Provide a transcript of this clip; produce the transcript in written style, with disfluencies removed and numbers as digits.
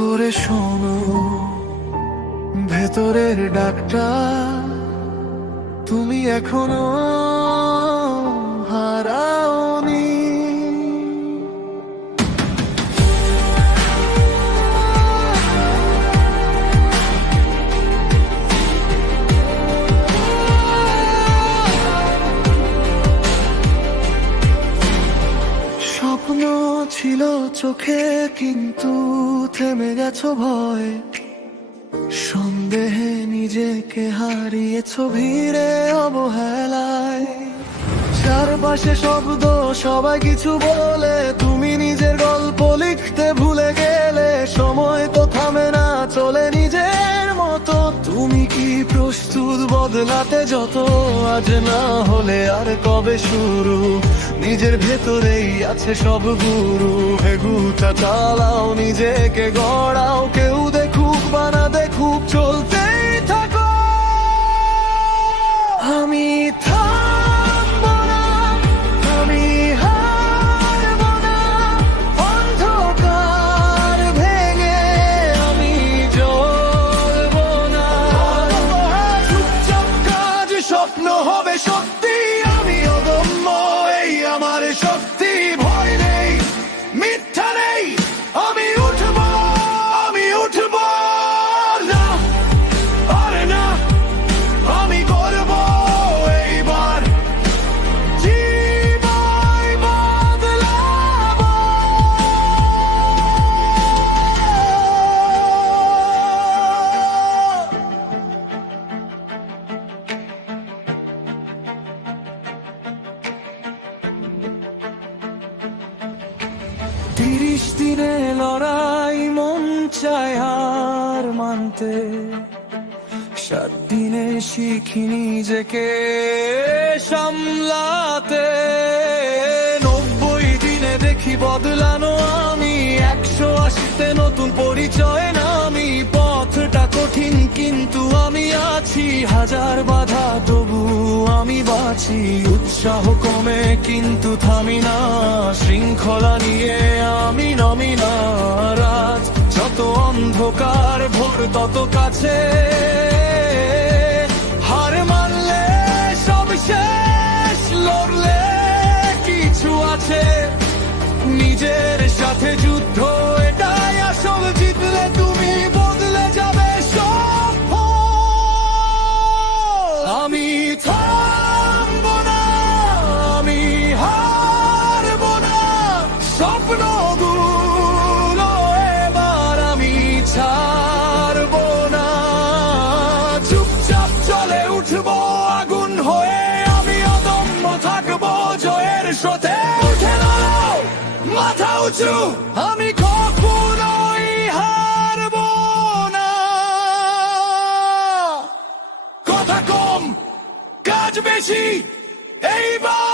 করে শোনো ভেতরের ডাকটা, তুমি এখনো হারাওনি। স্বপ্ন ছিল চোখে কিন্তু থেমে গেছো ভয়, সন্দেহে নিজেকে হারিয়েছো ভিড়ে অবহেলায়। চারপাশে শব্দ সবাই কিছু বলে, তুমি নিজের গল্প লিখতে ভুলে গেলে। সময় তো থামে না, চলে নিজের মতো। তুমি কি প্রস্তুত বদলাতে? যত আজ না হলে আর কবে শুরু? নিজের ভেতরেই আছে সব গুরু। ভেগুটা চালাও, নিজেকে গড়াও, কেউ দেখুক বা না দেখুক চলতেই থাকো। আমি থামবো না, আমি হারবো না, অন্ধকার ভেঙে আমি জ্বলবো না। চুপচাপ কাজ স্বপ্ন হবে সত্যি, আমি অদম্য এই আমার শক্তি। ভয় নেই, মিথ্যা নেই, আমি উঠবো, আমি উঠবো না, আরে না, আমি করবো এইবার জীবন বদলাবো। তিরিশ দিনে লড়াই, মন চায় হার মানতে। 7 দিনে শিখি নিজেকে সামলাতে। 90 দিনে দেখি বদলানো আমি, 180তে নতুন পরিচয় নামি। পথটা কঠিন কিন্তু আমি আছি, হাজার বাধা তবু আমি বাঁচি। উৎসাহ কমে কিন্তু থামি না, শৃঙ্খলা নিয়ে আমি নামি না। রাত যত অন্ধকার, ভোর তত কাছে। হার মানলে সব শেষ, লড়লে কিছু আছে। নিজের সাথে যুদ্ধ, এটাই আসল। জিতলে তুমি বদলে যাবে সব। আমি থামবো না, আমি হারবো না, স্বপ্নগুলো এবার আমি ছাড়বো না। চুপচাপ চলে উঠবো আগুন হয়ে, আমি অদম্য থাকবো জয়ের স্রোতে। উঠে দাঁড়াও, মাথা উঁচু, আমি কখনোই হারবো না। কথা কম, কাজ বেশি, এইবার